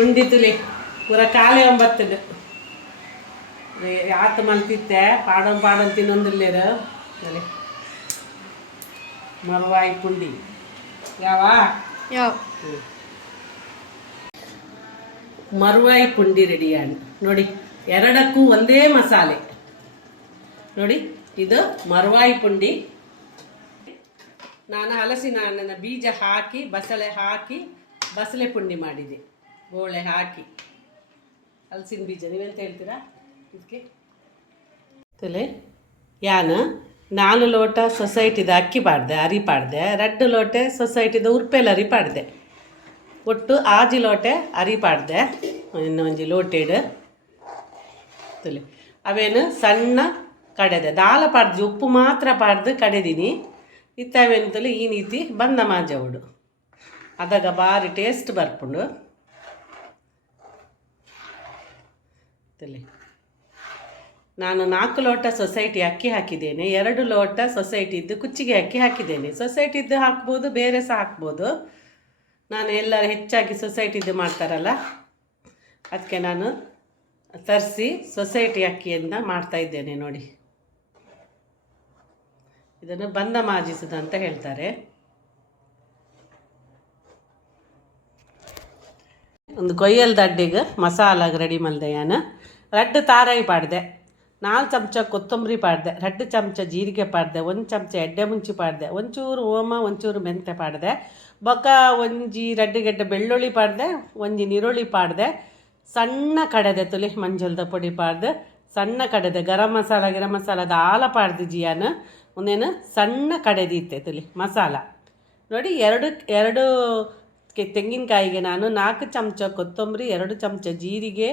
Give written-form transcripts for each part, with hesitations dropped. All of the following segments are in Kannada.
ಉಂಡಿದ್ದುಲಿ ಪೂರ ಕಾಲೇ ಒಂಬತ್ತದು ಆತ ಮಲ್ತಿತ್ತೆ ಪಾಡಂ ತಿನ್ನೊಂದಿಲ್ಲೇರು ಅಲ್ಲಿ ಮರುವಾಯಿ ಪುಂಡಿ ಯಾವ ಮರುವಾಯಿ ಪುಂಡಿ ರೆಡಿ ಆಗಿ ನೋಡಿ, ಎರಡಕ್ಕೂ ಒಂದೇ ಮಸಾಲೆ ನೋಡಿ. ಇದು ಮರುವಾಯಿ ಪುಂಡಿ. ನಾನು ಹಲಸಿನ ಹಣ್ಣಿನ ಬೀಜ ಹಾಕಿ ಬಸಳೆ ಪುಂಡಿ ಮಾಡಿದೆ. ಬೋಳೆ ಹಾಕಿ ಹಲಸಿನ ಬೀಜ, ನೀವೆಂತ ಹೇಳ್ತೀರಾ ಇದಕ್ಕೆ? ತಲೆ ಯಾನು 4 ಲೋಟ ಸೊಸೈಟಿದ ಅಕ್ಕಿ ಪಾಡ್ದೆ, ಅರಿ ಪಾಡ್ದೆ. 2 ಲೋಟೆ ಸೊಸೈಟಿದ ಉರ್ಪೆಲ್ ಅರಿ ಪಾಡ್ದೆ. ಒಟ್ಟು 6 ಲೋಟೆ ಅರಿ ಪಾಡ್ದೆ. ಇನ್ನೊಂದು ಲೋಟೆಡ್ ತಲೆ ಅವೇನು ಸಣ್ಣ ಕಡೆದೆ ದಾಲ ಪಾಡ್ದು, ಉಪ್ಪು ಮಾತ್ರ ಪಾಡ್ದು ಕಡೆದೀನಿ. ಇತ್ತವೇಂತಲೇ ಈ ನೀತಿ ಬಂದ ಮಾಜವಡು ಅದಾಗ ಭಾರಿ ಟೇಸ್ಟ್ ಬರ್ಪುಂಡು. ತಲೆ ನಾನು 4 ಲೋಟ ಸೊಸೈಟಿ ಅಕ್ಕಿ ಹಾಕಿದ್ದೇನೆ. 2 ಲೋಟ ಸೊಸೈಟಿದ್ದು ಕುಚ್ಚಿಗೆ ಅಕ್ಕಿ ಹಾಕಿದ್ದೇನೆ. ಸೊಸೈಟಿದ್ದು ಹಾಕ್ಬೋದು, ಬೇರೆ ಸಹ ಹಾಕ್ಬೋದು. ನಾನು ಎಲ್ಲರೂ ಹೆಚ್ಚಾಗಿ ಸೊಸೈಟಿದ್ದು ಮಾಡ್ತಾರಲ್ಲ, ಅದಕ್ಕೆ ನಾನು ತರಿಸಿ ಸೊಸೈಟಿ ಅಕ್ಕಿಯಿಂದ ಮಾಡ್ತಾಯಿದ್ದೇನೆ. ನೋಡಿ, ಇದನ್ನು ಬಂದ ಮಾಜಿಸುದು ಅಂತ ಹೇಳ್ತಾರೆ. ಒಂದು ಕೊಯ್ಯಲ್ ದಡ್ಡಿಗೆ ಮಸಾಲಾಗ ರೆಡಿ ಮಲ್ದೆ. ನಾನು 2 ತಾರಾಯಿ ಪಾಡ್ದೆ, 4 ಚಮಚ ಕೊತ್ತಂಬರಿ ಪಾಡ್ದೆ, 2 ಚಮಚ ಜೀರಿಗೆ ಪಾಡ್ದೆ, 1 ಚಮಚ ಎಡ್ಡೆ ಮುಂಚಿ ಪಾಡ್ದೆ, ಒಂಚೂರು ಓಮ, ಒಂಚೂರು ಮೆಂತೆ ಪಾಡ್ದೆ, ಬೊಕ್ಕ ಒಂಜಿ 2 ಗೆಡ್ಡೆ ಬೆಳ್ಳುಳ್ಳಿ ಪಾಡ್ದೆ, ಒಂಜಿ ನೀರುಳ್ಳಿ ಪಾಡ್ದೆ, ಸಣ್ಣ ಕಡೆದೆ ತುಲಿ ಮಂಜಲ್ದ ಪುಡಿ ಪಾಡ್ದೆ, ಸಣ್ಣ ಕಡೆದೆ ಗರಂ ಮಸಾಲದ ಆಲ ಪಾಡ್ದು ಜಿಯಾನು ಒಂದೇನು ಸಣ್ಣ ಕಡೆದಿತ್ತೆ ತುಲಿ ಮಸಾಲ. ನೋಡಿ, ಎರಡು ತೆಂಗಿನಕಾಯಿಗೆ ನಾನು 4 ಚಮಚ ಕೊತ್ತಂಬರಿ, 2 ಚಮಚ ಜೀರಿಗೆ,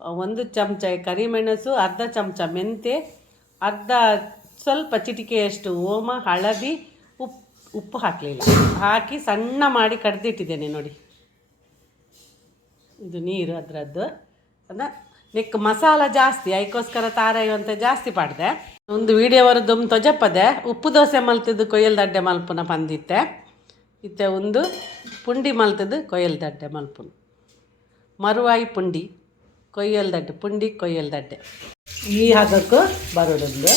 1 ಚಮಚ ಕರಿಮೆಣಸು, ಅರ್ಧ ಚಮಚ ಮೆಂತೆ, ಅರ್ಧ ಸ್ವಲ್ಪ ಚಿಟಿಕೆಯಷ್ಟು ಓಮ, ಹಳದಿ, ಉಪ್ಪು ಹಾಕಲಿಲ್ಲ, ಹಾಕಿ ಸಣ್ಣ ಮಾಡಿ ಕಡ್ದಿಟ್ಟಿದ್ದೇನೆ. ನೋಡಿ, ಇದು ನೀರು ಅದರದ್ದು. ನೆಕ್ ಮಸಾಲ ಜಾಸ್ತಿ ಅದಕ್ಕೋಸ್ಕರ ತಾರಾಯಿ ಅಂತ ಜಾಸ್ತಿ ಪಾಡ್ದೆ. ಒಂದು ವೀಡಿಯೋವರದ್ದು ತೊಜಪ್ಪದೆ ಉಪ್ಪು ದೋಸೆ ಮಲ್ತಿದ್ದು ಕೊಯ್ಯಲ್ ದಡ್ಡೆ ಮಲ್ಪುನ ಬಂದಿತ್ತೆ. ಇತ್ತೆ ಒಂದು ಪುಂಡಿ ಮಲ್ತದ್ದು ಕೊಯ್ಯಲ್ ದಡ್ಡೆ ಮಲ್ಪುನ. ಮರುವಾಯಿ ಪುಂಡಿ ಕೊಯ್ಯಲ್ ದಡ್ಡೆ, ಪುಂಡಿ ಕೊಯ್ಯಲ್ ದಡ್ಡೆ ಈ ಹದಕ್ಕೂ ಬರೋದೊಂದು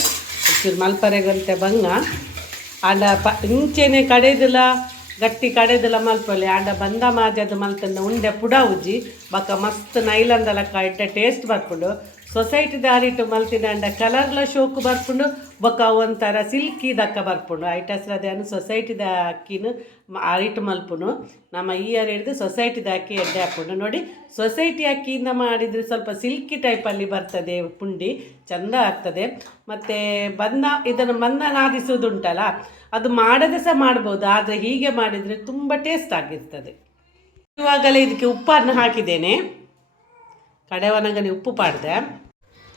ಮಲ್ಪರೆಗಂತೆ ಬಂಗ ಆಂಡ ಇಂಚೆನೆ ಕಡೆದಿಲ್ಲ, ಗಟ್ಟಿ ಕಡೆದಿಲ್ಲ ಮಲ್ಪೊಲಿ. ಆಂಡ ಬಂದ ಮಾಜದ ಮಲ್ತಂದ ಉಂಡೆ ಪುಡ ಉಜ್ಜಿ ಬಕ್ಕ ಮಸ್ತ್ ನೈಲಂದಲ ಎಡ್ಡೆ ಟೇಸ್ಟ್ ಬರ್ಪುಂಡು. ಸೊಸೈಟಿದ ಅರಿಟು ಮಲ್ತಿನ ಅಂಡ ಕಲರ್ಲ ಶೋಕು ಬರ್ಪುಂಡು, ಬೊಕ್ಕ ಒಂಥರ ಸಿಲ್ಕಿ ದಕ್ಕ ಬರ್ಪುಂಡು. ಐಟಸ್ರದೇನು ಸೊಸೈಟಿದ ಅಕ್ಕಿನ ಅರಿಟು ಮಲ್ಪುನು. ನಮ್ಮ ಈ ಹಿಡಿದು ಸೊಸೈಟಿದ ಅಕ್ಕಿ ಎಡ್ಡೆ ಹಾಕ್ಕೊಂಡು ನೋಡಿ, ಸೊಸೈಟಿ ಅಕ್ಕಿಯಿಂದ ಮಾಡಿದರೆ ಸ್ವಲ್ಪ ಸಿಲ್ಕಿ ಟೈಪಲ್ಲಿ ಬರ್ತದೆ, ಪುಂಡಿ ಚೆಂದ ಆಗ್ತದೆ. ಮತ್ತು ಇದನ್ನು ಬಂದ ನಾದಿಸುವುದುಂಟಲ್ಲ, ಅದು ಮಾಡದೆ ಸಹ ಮಾಡ್ಬೋದು, ಆದರೆ ಹೀಗೆ ಮಾಡಿದರೆ ತುಂಬ ಟೇಸ್ಟ್ ಆಗಿರ್ತದೆ. ಇವಾಗಲೇ ಇದಕ್ಕೆ ಉಪ್ಪನ್ನು ಹಾಕಿದ್ದೇನೆ, ಕಡೆವನಗನೆ ಉಪ್ಪು ಪಾಡ್ದೆ.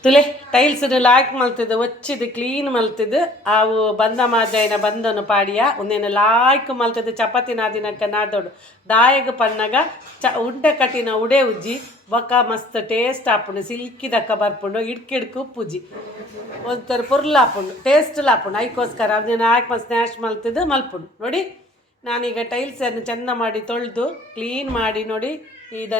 ತುಲೆ ಟೈಲ್ಸ್ನ ಲಾಯ್ಕ್ ಮಲ್ತಿದ್ದು ಒಚ್ಚಿದ್ದು ಕ್ಲೀನ್ ಮಲ್ತಿದ್ದು ಅವು ಬಂದ ಮಾಜಾಯಿನ ಬಂದನು ಪಾಡಿಯ ಒಂದೇನು ಲಾಯ್ಕ್ ಮಲ್ತಿದ್ದು ಚಪಾತಿ ನಾದಿನಕ್ಕ ನಾದೋಡು ದಾಯಗ ಪನ್ನಗ ಉಂಡೆ ಕಟ್ಟಿನ ಉಡೆ ಉಜ್ಜಿ ಬೊಕ್ಕ ಮಸ್ತ್ ಟೇಸ್ಟ್ ಹಾಪುಂಡು, ಸಿಲ್ಕಿದಕ್ಕ ಬರ್ಪುಂಡು, ಇಡ್ಕಿಡ್ಕು ಉಪ್ಪುಜ್ಜಿ ಒಂಥರ ಪುರ್ಲ ಹಾಪುಂಡು, ಟೇಸ್ಟ್ ಹಾಪುಂಡು. ಅದಕ್ಕೋಸ್ಕರ ಅದನ್ನ ಹಾಕಿ ಮಸ್ತ್ ಸ್ನ್ಯಾಶ್ ಮಲ್ತಿದ್ದು ಮಲ್ಪುಂಡು. ನೋಡಿ, ನಾನೀಗ ಟೈಲ್ಸನ್ನು ಚೆಂದ ಮಾಡಿ ತೊಳೆದು ಕ್ಲೀನ್ ಮಾಡಿ ನೋಡಿ,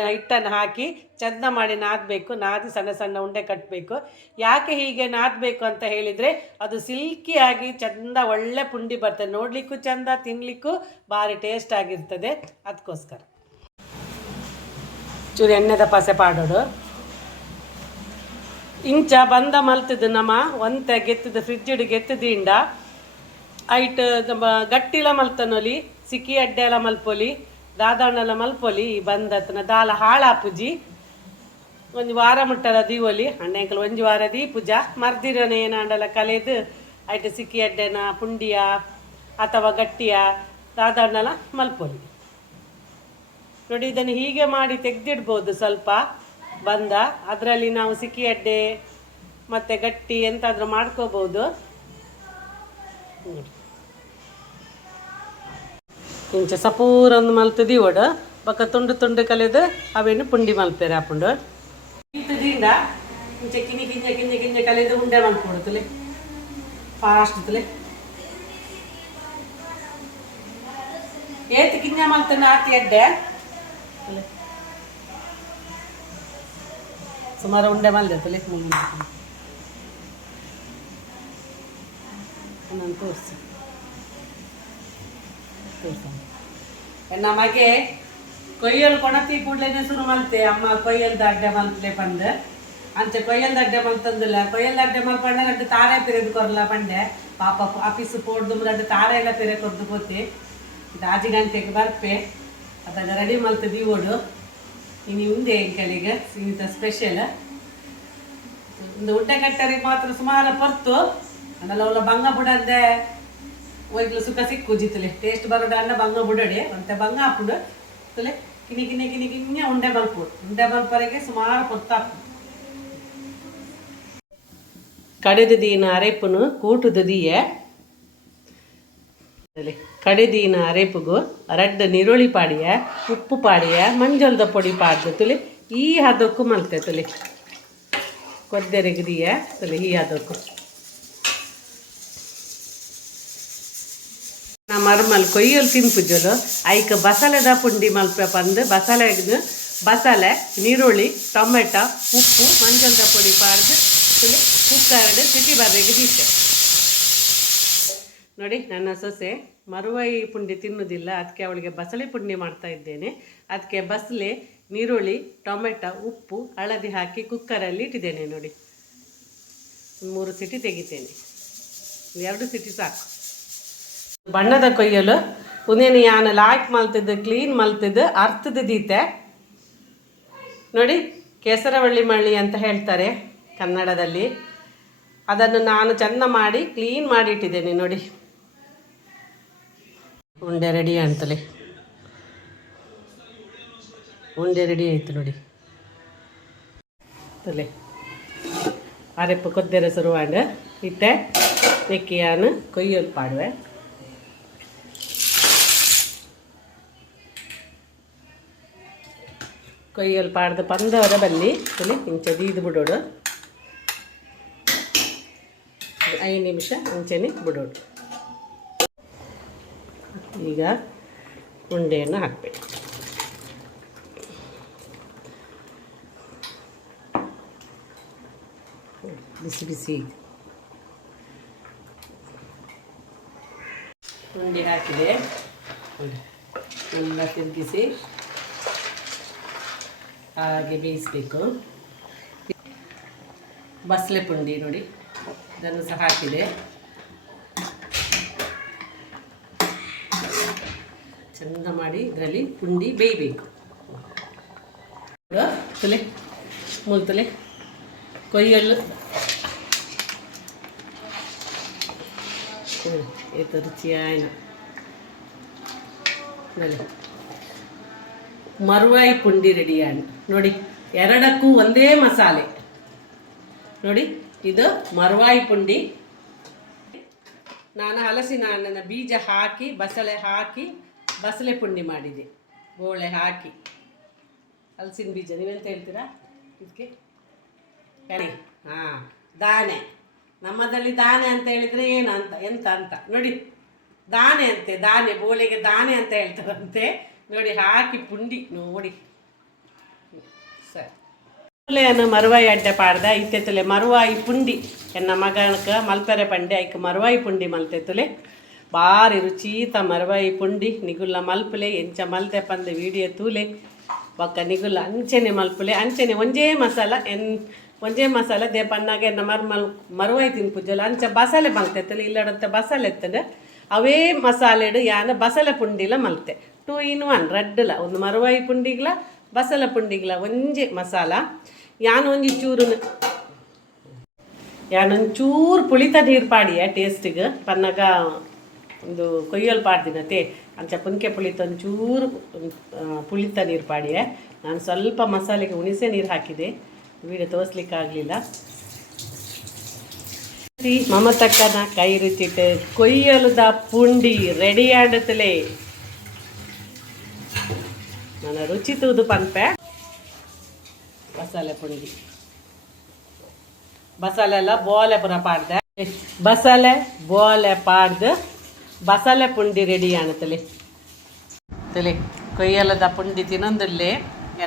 ಹಿಟ್ಟನ್ನು ಹಾಕಿ ಚೆಂದ ಮಾಡಿ ನಾದಬೇಕು. ನಾದಿ ಸಣ್ಣ ಸಣ್ಣ ಉಂಡೆ ಕಟ್ಟಬೇಕು. ಯಾಕೆ ಹೀಗೆ ನಾದಬೇಕು ಅಂತ ಹೇಳಿದರೆ, ಅದು ಸಿಲ್ಕಿಯಾಗಿ ಚೆಂದ ಒಳ್ಳೆ ಪುಂಡಿ ಬರ್ತದೆ, ನೋಡಲಿಕ್ಕೂ ಚೆಂದ, ತಿನ್ನಲಿಕ್ಕೂ ಭಾರಿ ಟೇಸ್ಟ್ ಆಗಿರ್ತದೆ. ಅದಕ್ಕೋಸ್ಕರ ಚೂರು ಎಣ್ಣೆದ ಪಸೆ ಪಾಡೋಡು. ಇಂಚ ಬಂದ ಮಲ್ತಿದ್ದು ನಮ್ಮ ಒಂತೆ ಗೆತ್ತದ ಫ್ರಿಜ್ಜಿಡು ಗೆತ್ತದಿಂದ ಐಟ್ ಗಟ್ಟಿಲ ಮಲ್ತನೊಲಿ, ಸಿಕ್ಕಿ ಅಡ್ಡೆಲ ಮಲ್ಪೊಲಿ, ದಾದಣ್ಣಲ ಮಲ್ಪೊಲಿ. ಬಂದತ್ನ ದಾಲ ಹಾಳಾಪುಜಿ ಒಂದು ವಾರ ಮುಟ್ಟಲ ದೀವೊಲಿ ಅಣ್ಣೆಂಕಲ್ 1 ವಾರ ದೀಪುಜ ಮರ್ದಿರನ ಏನಾಂಡಲ ಕಲೆದು ಐಟು ಸಿಕ್ಕಿ ಅಡ್ಡೆನ ಪುಂಡಿಯ ಅಥವಾ ಗಟ್ಟಿಯ ದಾದಣ್ಣಲ ಮಲ್ಪೊಲಿ. ನೋಡಿ, ಇದನ್ನು ಹೀಗೆ ಮಾಡಿ ತೆಗೆದಿಡ್ಬೋದು ಸ್ವಲ್ಪ ಬಂದ. ಅದರಲ್ಲಿ ನಾವು ಸಿಕ್ಕಿ ಅಡ್ಡೆ ಮತ್ತು ಗಟ್ಟಿ ಎಂತಾದರೂ ಮಾಡ್ಕೋಬೋದು. ಇಂಚ ಸಪೂರೊಂದು ಮಲ್ತದಿ ಒಡ ಬೊಕ್ಕ ತುಂಡು ತುಂಡು ಕಲೆದು ಅವೇನು ಪುಂಡಿ ಮಲ್ಪೇರೆ ಹಾಪುಂಡು. ಇಂಚದಿಂದ ಇಂಚ ಗಿಂಜ ಕಲೆದು ಉಂಡೆ ಮಲ್ಪುಡುತ್ತಲೆ ಫಾಸ್ಟ್ ತಲೆ ಏತ್ ಗಿಂಜ ಮಲ್ತನ ಆತಿ ಎಡ್ಡೆ ಸುಮಾರು ಉಂಡೆ ಮಲ್ದೆ ತಲೆ ನಾನು ತೋರಿಸಿ ನಮಗೆ ಕೊಯ್ಯಲು ಕೊಣತಿ ಕೂಡಲೇ ಶುರು ಮಲ್ತೆ ಅಮ್ಮ ಕೊಯ್ಯಲ್ದ ಅಡ್ಡೆ ಮಲ್ತಲೆ ಪಂದೆ ಅಂಚೆ ಕೊಯ್ಯಲ್ದ ಅಡ್ಡೆ ಮಲ್ತಂದಿಲ್ಲ ಕೊಯ್ಯಲ್ದ ಅಡ್ಡೆ ಮಲ್ಪಂಡೆ ಗಡ್ಡೆ ತಾರೆ ಪಿರೆದು ಕೊರಲ ಪಂಡೆ ಪಾಪ ಆಫೀಸು ಪೋಡ್ದು ಗಡ್ಡೆ ತಾರೆ ಎಲ್ಲ ಪಿರೆ ಕೊರ್ದು ಗೊತ್ತಿ ಇದು 6 ಗಂಟೆಗೆ ಬರ್ಪೆ ಅದಾಗ ರೆಡಿ ಮಲ್ತದಿ ಓಡು ಇನ್ನು ಉಂಡೆ ಕೆಳಗೆ ಇಂಥ ಸ್ಪೆಷಲ್ ಒಂದು ಉಂಡೆ ಕಟ್ಟರಿಗೆ ಮಾತ್ರ ಸುಮಾರು ಪರ್ತು ಅಂದಲ್ಲ ಬಂಗ ಬುಡಂದೆ ಒಯ್ಗ್ಲು ಸುಖ ಸಿಕ್ಕುಜಿತ್ತಲೆ ಟೇಸ್ಟ್ ಬರೋಡ ಅನ್ನ ಬಂಗ ಬುಡಡೆ ಮತ್ತೆ ಬಂಗ ಹಾಪುಡು ತಲೆ ಕಿನಿ ಕಿನಿ ಕಿನಿ ಕಿನ್ನೆ ಉಂಡೆ ಮಲ್ಪುಡು ಉಂಡೆ ಮಲ್ಪರಿಗೆ ಸುಮಾರು ಪೊತ್ತಾಪು ಕಡೆದು ದೀನ ಅರೆಪುನು ಕೂಟುದು ದೀಯೆ ಕಡೆದೀನ ಅರೆಪುಗು ರಡ್ಡ ನೀರುಳ್ಳಿ ಪಾಡಿಯ ಉಪ್ಪು ಪಾಡಿಯ ಮಂಜಲ್ದ ಪೊಡಿ ಪಾಡ್ದು ತುಲಿ ಈ ಹದಕ್ಕೂ ಮಲ್ತೆ ತುಲಿ ಕೊದ್ದೆರೆಗದಿಯ ತುಲಿ ಈ ಹದಕ್ಕೂ ನಾ ಮರ್ಮಲ್ ಕೊಯ್ಯಲು ತಿನ್ಪುಜಲು ಐಕ ಬಸಳೆದ ಪುಂಡಿ ಮಲ್ಪೆ ಪಂದು ಬಸಳೆ ನೀರುಳ್ಳಿ ಟೊಮೆಟೊ ಉಪ್ಪು ಮಂಜಲ್ದ ಪೊಡಿ ಪಾಡ್ದು ತುಲಿ ಕುಕ್ಕರ್ಡ್ ಸಿಟಿ ಬರ್ರೆಗದಿಟ್ಟೆ ನೋಡಿ ನನ್ನ ಸೊಸೆ ಮರುವಾಯಿ ಪುಂಡಿ ತಿನ್ನುವುದಿಲ್ಲ ಅದಕ್ಕೆ ಅವಳಿಗೆ ಬಸಳೆ ಪುಂಡಿ ಮಾಡ್ತಾ ಇದ್ದೇನೆ ಅದಕ್ಕೆ ಬಸಳೆ ನೀರುಳ್ಳಿ ಟೊಮೆಟೊ ಉಪ್ಪು ಹಳದಿ ಹಾಕಿ ಕುಕ್ಕರಲ್ಲಿ ಇಟ್ಟಿದ್ದೇನೆ ನೋಡಿ 3 ಸಿಟಿ ತೆಗಿತೇನೆ 2 ಸಿಟಿ ಸಾಕು ಬಣ್ಣದ ಕೊಯ್ಯಲು ಉಂದೇನು ಯಾನ ಲಾಯ್ಕ್ ಮಲ್ತಿದ್ದು ಕ್ಲೀನ್ ಮಲ್ತಿದ್ದು ಅರ್ಥದ ದೀತೆ ನೋಡಿ ಕೆಸರವಳ್ಳಿ ಮಳ್ಳಿ ಅಂತ ಹೇಳ್ತಾರೆ ಕನ್ನಡದಲ್ಲಿ ಅದನ್ನು ನಾನು ಚೆಂದ ಮಾಡಿ ಕ್ಲೀನ್ ಮಾಡಿ ಇಟ್ಟಿದ್ದೇನೆ ನೋಡಿ ಉಂಡೆ ರೆಡಿ ಅಂತಲೇ ಉಂಡೆ ರೆಡಿ ಆಯಿತು ನೋಡಿ ತಲೆ ಅರೆಪ್ಪು ಕೊದ್ದೆರೆ ಸುರುವಾಂಡ ಇಟ್ಟೆ ನೆಕ್ಕಿಯಾನು ಕೊಯ್ಯಲು ಪಾಡುವೆ ಕೊಯ್ಯಲು ಪಾಡ್ದು ಪಂದವರ ಬಲ್ಲಿ ತಲೆ ಇಂಚೆ ದೀದು ಬಿಡೋಡು 5 ನಿಮಿಷ ಮುಂಚೆನೆ ಬಿಡೋದು ಈಗ ಉಂಡೆಯನ್ನು ಹಾಕಬೇಕು ಬಿಸಿ ಬಿಸಿ ಉಂಡೆ ಹಾಕಿದೆ ಎಲ್ಲ ತಿರುಗಿಸಿ ಹಾಗೆ ಬೇಯಿಸಬೇಕು ಬಸಳೆ ಪುಂಡಿ ನೋಡಿ ಇದನ್ನು ಸಹ ಹಾಕಿದೆ ಚಂದ ಮಾಡಿ ಇದರಲ್ಲಿ ಪುಂಡಿ ಬೇಯಬೇಕು ತಲೆ ಮೂಲ್ತಲೆ ಕೊಯ್ಯಲು ಏತ ರುಚಿಯಾಯ ಮರುವಾಯಿ ಪುಂಡಿ ರೆಡಿಯಾಣ ನೋಡಿ ಎರಡಕ್ಕೂ ಒಂದೇ ಮಸಾಲೆ ನೋಡಿ ಇದು ಮರುವಾಯಿ ಪುಂಡಿ ನಾನು ಹಲಸಿನ ಹಣ್ಣಿನ ಬೀಜ ಹಾಕಿ ಬಸಳೆ ಪುಂಡಿ ಮಾಡಿದೆ ಬೋಳೆ ಹಾಕಿ ಹಲಸಿನ ಬೀಜ ನೀವೆಂತ ಹೇಳ್ತೀರಾ ಇದಕ್ಕೆ ಹಾಂ ದಾನೆ ನಮ್ಮದಲ್ಲಿ ದಾನೆ ಅಂತ ಹೇಳಿದರೆ ಏನು ಅಂತ ಎಂತ ಅಂತ ನೋಡಿ ದಾನೆ ಅಂತೆ ದಾನೆ ಬೋಳೆಗೆ ದಾನೆ ಅಂತ ಹೇಳ್ತಾರಂತೆ ನೋಡಿ ಹಾಕಿ ಪುಂಡಿ ನೋಡಿ ಸರಿ ಮರುವಾಯಿ ಅಡ್ಡೆ ಪಾಡ್ದ ಇತ್ತೆತ್ತಲೆ ಮರುವಾಯಿ ಪುಂಡಿ ಎನ್ನ ಮಗನಕ ಮಲ್ಪೆರೆ ಪಂಡೆ ಐಕ ಮರುವಾಯಿ ಪುಂಡಿ ಮಲ್ತೆತ್ತಲೆ ಭಾರಿ ರುಚೀತ ಮರುವಾಯಿ ಪುಂಡಿ ನಿಗುಲ್ಲ ಮಲ್ಪಲೆ ಎಂಚ ಮಲ್ತೆ ಪಂದೆ ವೀಡಿಯೋ ತೂಲೆ ಒಕ್ಕ ನಿಗುಲ್ಲ ಅಂಚೆನೆ ಮಲ್ಪಲೆ ಅಂಚೆನೆ ಒಂಜೇ ಮಸಾಲ ದೇ ಪನ್ನಾಗ ಎನ್ನ ಮರುವಾಯಿ ತಿನ್ಪುಜಲ್ಲ ಅಂಚ ಬಸಳೆ ಮಲ್ತೆತ್ತಲೆ ಇಲ್ಲಡಂತೆ ಬಸಳೆ ಎತ್ತಡೆ ಅವೇ ಮಸಾಲೆಡು ಯಾನ ಬಸಳೆ ಪುಂಡಿಲ ಮಲ್ತೆ 2 in 1 ರಡ್ಡಲ ಒಂದು ಮರುವಾಯಿ ಪುಂಡಿಗ್ಲ ಬಸಳೆ ಪುಂಡಿಗ್ಲ ಒಂಜೆ ಮಸಾಲ ಯಾನೊಂಚೂರು ಪುಳಿತ ನೀರು ಪಾಡಿಯ ಟೇಸ್ಟಿಗೆ ಪನ್ನಗ ಒಂದು ಕೊಯ್ಯಲು ಪಾಡ್ದಿನತೆ ಅಂಚ ಪುನ್ಕೆ ಪುಳಿತ ಒಂಚೂರು ಪುಳಿತ ನೀರು ಪಾಡಿಯ ನಾನು ಸ್ವಲ್ಪ ಮಸಾಲೆಗೆ ಹುಣಿಸೆ ನೀರು ಹಾಕಿದೆ ವೀಡಿಯೋ ತೋರಿಸ್ಲಿಕ್ಕಾಗಲಿಲ್ಲ ಮಮತಕ್ಕನ ಕೈ ರುಚಿಟ್ಟು ಕೊಯ್ಯಲುದ ಪುಂಡಿ ರೆಡಿ ಆಡತಲೆ ನನ್ನ ರುಚಿ ತೂದು ಪನ್ಪೆ ಬಸಳೆ ಪುಂಡಿ ಬಸಳೆ ಎಲ್ಲ ಬೋಲೆ ಪುರ ಪಾಡ್ದೆ ಬಸಳೆ ಬೋಲೆ ಪಾಡ್ದು ಬಸಳೆ ಪುಂಡಿ ರೆಡಿ ಆಣತಲೆ ತಲೆ ಕೊಯ್ಯಲದ ಪುಂಡಿ ತಿನ್ನೊಂದುಲ್ಲೆ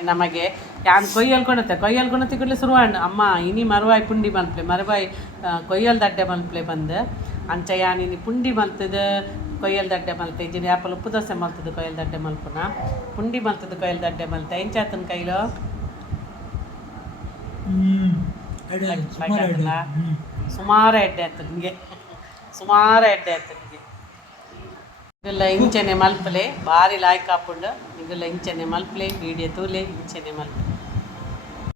ನಮಗೆ ಯಾನ್ ಕೊಯ್ಯಲ್ ಕೊಣತೆ ಕೂಡಲೇ ಶುರುವಾಂಡ್ ಅಮ್ಮ ಇನಿ ಮರುವಾಯಿ ಪುಂಡಿ ಮಲ್ಪಲೆ ಮರುವಾಯಿ ಕೊಯ್ಯಲ್ ದಡ್ಡೆ ಮಲ್ಪಲೆ ಬಂದು ಅಂಚ ಯಾನ್ ಇನಿ ಪುಂಡಿ ಮಲ್ತದ ಕೊಯ್ಯಲ್ ದಡ್ಡೆ ಮಲ್ತೆ ಇಜಿನ ಯಾಪಲ್ ಉಪ್ಪು ದೋಸೆ ಮಲ್ತದ ಕೊಯ್ಯಲ್ ದಡ್ಡೆ ಮಲ್ಪುನ ಪುಂಡಿ ಮಲ್ತದ ಕೊಯ್ಯಲ್ ದಡ್ಡೆ ಮಲ್ತೆ ಎಂಚಾತನ ಕೈಲೋ ಸುಮಾರು ಎಡ್ಡೆ ಆಯ್ತು ನಿಮಗೆ ಈಗೆಲ್ಲ ಇಂಚನೆ ಮಲ್ಪಲೆ ಭಾರಿ ಲಾಯ್ಕ್ ಹಾಕೊಂಡು ಈಗೆಲ್ಲ ಇಂಚನೆ ಮಲ್ಪಲೆ ವೀಡಿಯೋ ತೂಲೆ ಇಂಚನೆ ಮಲ್ಪಲೆ